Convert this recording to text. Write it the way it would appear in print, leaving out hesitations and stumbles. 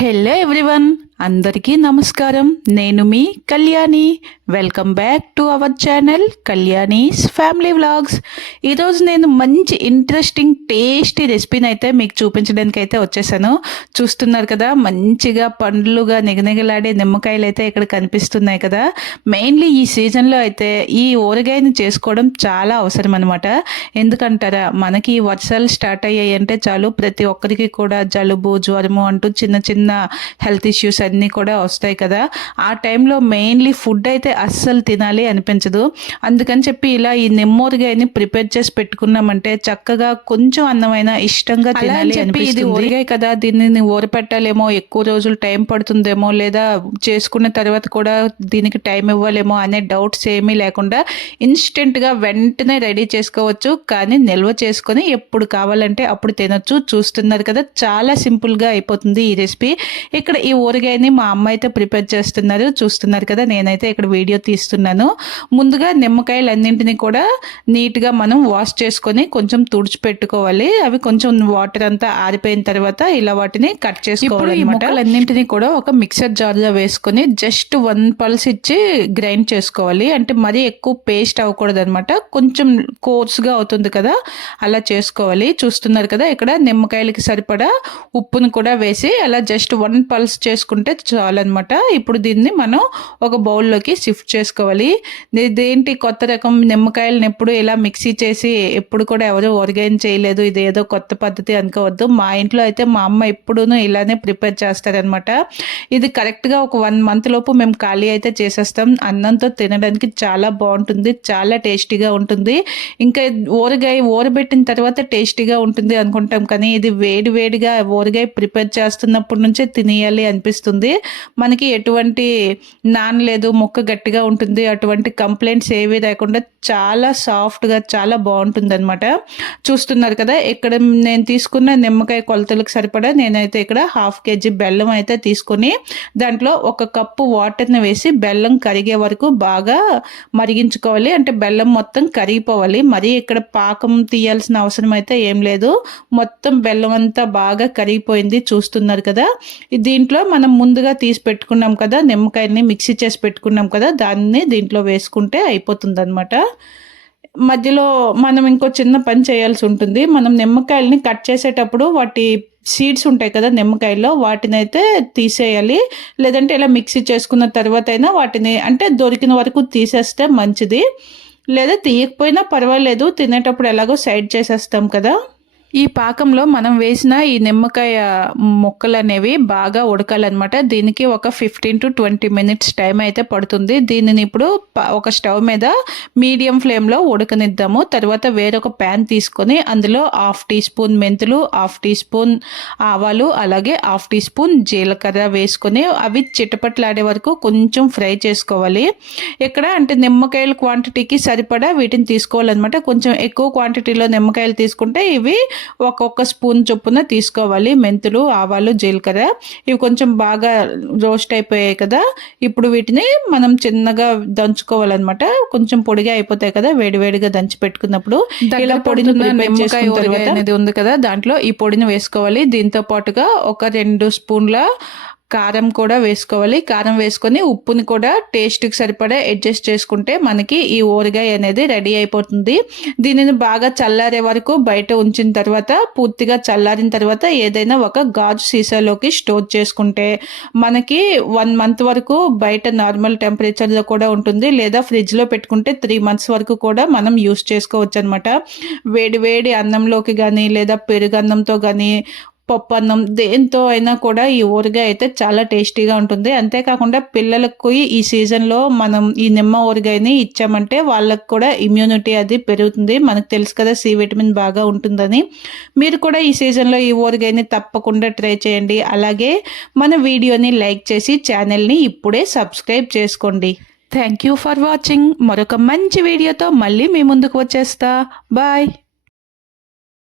Hello everyone, అందరికీ నమస్కారం. నేను మీ Kalyani. Welcome back to our channel Kalyani's family vlogs. ఈరోజు నేను మంచి ఇంట్రెస్టింగ్ టేస్టీ రెసిపీని అయితే మీకు చూపించడానికి అయితే వచ్చేసాను. చూస్తున్నారు కదా, మంచిగా పండ్లుగా నిగనిగలాడే నిమ్మకాయలు అయితే ఇక్కడ కనిపిస్తున్నాయి కదా. మెయిన్లీ ఈ సీజన్లో అయితే ఈ ఊరగాయని చేసుకోవడం చాలా అవసరం అనమాట. ఎందుకంటారా, మనకి ఈ వర్షాలు స్టార్ట్ అయ్యాయి అంటే చాలు ప్రతి ఒక్కరికి కూడా జలుబు జ్వరము అంటూ చిన్న చిన్న హెల్త్ ఇష్యూస్ అన్నీ కూడా వస్తాయి కదా. ఆ టైంలో మెయిన్లీ ఫుడ్ అయితే అస్సలు తినాలి అనిపించదు. అందుకని చెప్పి ఇలా ఈ నిమ్మూరగాయని ప్రిపేర్ చేసి పెట్టుకున్నామంటే చక్కగా కొంచెం అన్నమైనా ఇష్టంగా తినాలి అనిపిస్తుంది. ఇది ఊరగాయ కదా, దీన్ని ఊరపెట్టాలేమో, ఎక్కువ రోజులు టైం పడుతుందేమో, లేదా చేసుకున్న తర్వాత కూడా దీనికి టైం ఇవ్వాలేమో అనే డౌట్స్ ఏమీ లేకుండా ఇన్స్టెంట్గా వెంటనే రెడీ చేసుకోవచ్చు. కానీ నిల్వ చేసుకొని ఎప్పుడు కావాలంటే అప్పుడు తినొచ్చు. చూస్తున్నారు కదా, చాలా సింపుల్గా అయిపోతుంది ఈ రెసిపీ. ఇక్కడ ఈ ఊరగాయని మా అమ్మ అయితే ప్రిపేర్ చేస్తున్నారు. చూస్తున్నారు కదా, నేనైతే ఇక్కడ వీడియో తీస్తున్నాను. ముందుగా నిమ్మకాయలు అన్నింటినీ కూడా నీట్గా మనం వాష్ చేసుకొని కొంచెం తుడిచిపెట్టుకోవాలి. అవి కొంచెం వాటర్ అంతా ఆరిపోయిన తర్వాత ఇలా వాటిని కట్ చేసుకోవాలి. ఈ ముక్కలు అన్నింటినీ కూడా ఒక మిక్సర్ జార్లో వేసుకొని జస్ట్ 1 పల్స్ ఇచ్చి గ్రైండ్ చేసుకోవాలి. అంటే మరీ ఎక్కువ పేస్ట్ అవ్వకూడదు అనమాట, కొంచెం కోర్స్గా అవుతుంది కదా, అలా చేసుకోవాలి. చూస్తున్నారు కదా, ఇక్కడ నిమ్మకాయలకి సరిపడా ఉప్పును కూడా వేసి అలా జస్ట్ 1 పల్స్ చేసుకుంటే చాలన్నమాట. ఇప్పుడు దీన్ని మనం ఒక బౌల్లోకి షిఫ్ట్ చేసుకోవాలి. ఇదేంటి కొత్త రకం నిమ్మకాయలను ఎప్పుడు ఇలా మిక్సీ చేసి ఎప్పుడు కూడా ఎవరు ఊరగాయని చేయలేదు, ఇది ఏదో కొత్త పద్ధతి అనుకోవద్దు. మా ఇంట్లో అయితే మా అమ్మ ఎప్పుడూనూ ఇలానే ప్రిపేర్ చేస్తారనమాట. ఇది కరెక్ట్గా ఒక 1 మంత్ లోపు మేము ఖాళీ అయితే చేసేస్తాం. అన్నంతో తినడానికి చాలా బాగుంటుంది, చాలా టేస్టీగా ఉంటుంది. ఇంకా ఊరగాయ ఊరబెట్టిన తర్వాత టేస్టీగా ఉంటుంది అనుకుంటాం, కానీ ఇది వేడి వేడిగా ఊరగాయ ప్రిపేర్ చేస్తున్నప్పటి నుంచే తినేయాలి అనిపిస్తుంది. మనకి ఎటువంటి నానలేదు, ముక్క గట్టిగా ఉంటుంది, అటువంటి కంప్లైంట్స్ ఏవి లేకుండా చాలా సాఫ్ట్గా చాలా బాగుంటుంది అనమాట. చూస్తున్నారు కదా, ఇక్కడ నేను తీసుకున్న నిమ్మకాయ కొలతలకు సరిపడా నేనైతే ఇక్కడ 1/2 kg బెల్లం అయితే తీసుకొని దాంట్లో 1 కప్పు వాటర్ని వేసి బెల్లం కరిగే వరకు బాగా మరిగించుకోవాలి. అంటే బెల్లం మొత్తం కరిగిపోవాలి. మరి ఇక్కడ పాకం తీయాల్సిన అవసరం అయితే ఏం లేదు, మొత్తం బెల్లం అంతా బాగా కరిగిపోయింది. చూస్తున్నారు కదా, దీంట్లో మనం ముందుగా తీసి పెట్టుకున్నాం కదా, నిమ్మకాయని మిక్సీ చేసి పెట్టుకున్నాం కదా, దాన్ని దీంట్లో వేసుకుంటే అయిపోతుంది అనమాట. మధ్యలో మనం ఇంకో చిన్న పని చేయాల్సి ఉంటుంది. మనం నిమ్మకాయలని కట్ చేసేటప్పుడు వాటి సీడ్స్ ఉంటాయి కదా నిమ్మకాయల్లో, వాటిని అయితే తీసేయాలి. లేదంటే ఇలా మిక్సీ చేసుకున్న తర్వాత అయినా వాటిని అంటే దొరికిన వరకు తీసేస్తే మంచిది. లేదా తీయకపోయినా పర్వాలేదు, తినేటప్పుడు ఎలాగో సైడ్ చేసేస్తాం కదా. ఈ పాకంలో మనం వేసిన ఈ నిమ్మకాయ ముక్కలు అనేవి బాగా ఉడకాలన్నమాట. దీనికి ఒక 15 to 20 minutes టైం అయితే పడుతుంది. దీనిని ఇప్పుడు ఒక స్టవ్ మీద మీడియం ఫ్లేమ్లో ఉడకనిద్దాము. తర్వాత వేరొక ప్యాన్ తీసుకొని అందులో 1/2 టీ స్పూన్ మెంతులు, 1/2 టీ స్పూన్ ఆవాలు, అలాగే 1/2 టీ స్పూన్ జీలకర్ర వేసుకొని అవి చిటపట్లాడే వరకు కొంచెం ఫ్రై చేసుకోవాలి. ఇక్కడ అంటే నిమ్మకాయల క్వాంటిటీకి సరిపడా వీటిని తీసుకోవాలన్నమాట. కొంచెం ఎక్కువ క్వాంటిటీలో నిమ్మకాయలు తీసుకుంటే ఇవి ఒక్కొక్క స్పూన్ చొప్పున తీసుకోవాలి. మెంతులు, ఆవాలు, జీలకర్ర ఇవి కొంచెం బాగా రోస్ట్ అయిపోయాయి కదా. ఇప్పుడు వీటిని మనం చిన్నగా దంచుకోవాలన్నమాట. కొంచెం పొడిగా అయిపోతాయి కదా వేడివేడిగా దంచి పెట్టుకున్నప్పుడు. ఇలా పొడిని అనేది ఉంది కదా, దాంట్లో ఈ పొడిని వేసుకోవాలి. దీంతో పాటుగా ఒక 2 స్పూన్ల కారం కూడా వేసుకోవాలి. కారం వేసుకొని ఉప్పుని కూడా టేస్ట్కి సరిపడా అడ్జస్ట్ చేసుకుంటే మనకి ఈ ఊరగాయ అనేది రెడీ అయిపోతుంది. దీనిని బాగా చల్లారే వరకు బయట ఉంచిన తర్వాత, పూర్తిగా చల్లారిన తర్వాత ఏదైనా ఒక గాజు సీసాలోకి స్టోర్ చేసుకుంటే మనకి 1 మంత్ వరకు బయట నార్మల్ టెంపరేచర్లో కూడా ఉంటుంది. లేదా ఫ్రిడ్జ్లో పెట్టుకుంటే 3 months వరకు కూడా మనం యూస్ చేసుకోవచ్చు అనమాట. వేడి వేడి అన్నంలోకి కానీ, లేదా పెరుగన్నంతో కానీ, పప్పు అన్నం దేంతో అయినా కూడా ఈ ఊరగాయ అయితే చాలా టేస్టీగా ఉంటుంది. అంతేకాకుండా పిల్లలకు ఈ సీజన్లో మనం ఈ నిమ్మ ఊరగాయని ఇచ్చామంటే వాళ్ళకు కూడా ఇమ్యూనిటీ అది పెరుగుతుంది. మనకు తెలుసు కదా, సి విటమిన్ బాగా ఉంటుందని. మీరు కూడా ఈ సీజన్లో ఈ ఊరగాయని తప్పకుండా ట్రై చేయండి. అలాగే మన వీడియోని లైక్ చేసి ఛానల్ని ఇప్పుడే సబ్స్క్రైబ్ చేసుకోండి. Thank you for watching. మరొక మంచి వీడియోతో మళ్ళీ మీ ముందుకు వచ్చేస్తా. బాయ్.